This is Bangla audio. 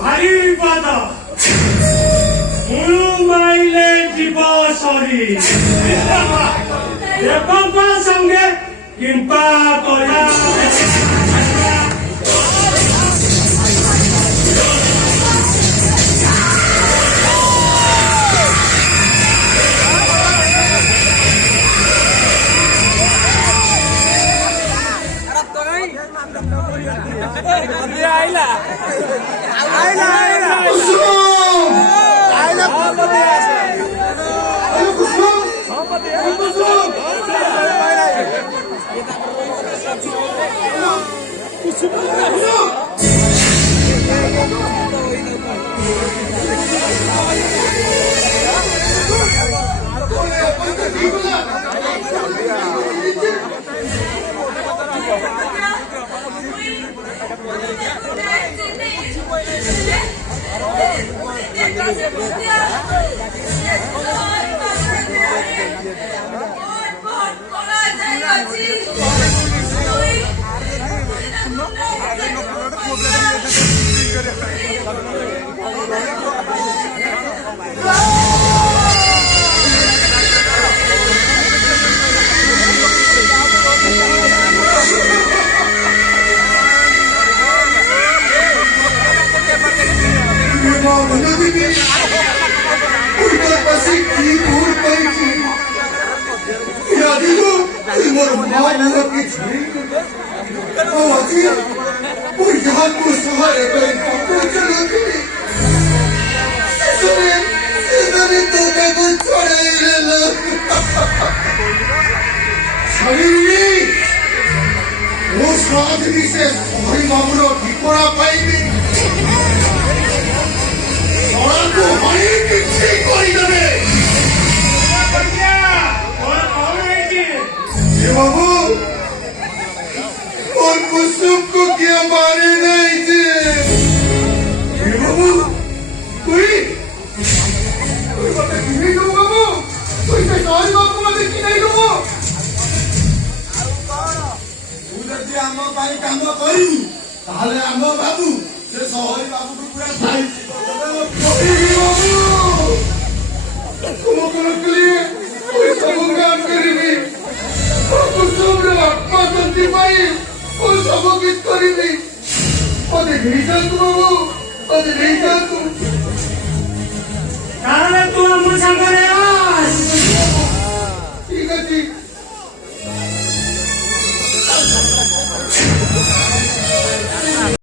ভারী বিপদ মুলু মাইলে জীব সরি দেবଙ୍କ সঙ্গে কিম্পা করা আইলা আইলা আইলা কুসুম আইলা কুসুম কুসুম कुसुम को क्या मारे नहीं थे बाबू कोई बात नहीं दो बाबू कोई से सॉरी बाबू मत की नहीं दो तू जदी हम पाई काम करी ताले हम बाबू से सॉरी बाबू को पूरा साई बाबू तुम को लिए कोई सब काम करेगी कुसुम रे आत्मा शांति पाई कोई सब किस करेगी पदे नहीं तू बाबू पदे नहीं तू कारण तू हम संग रे आस ठीक है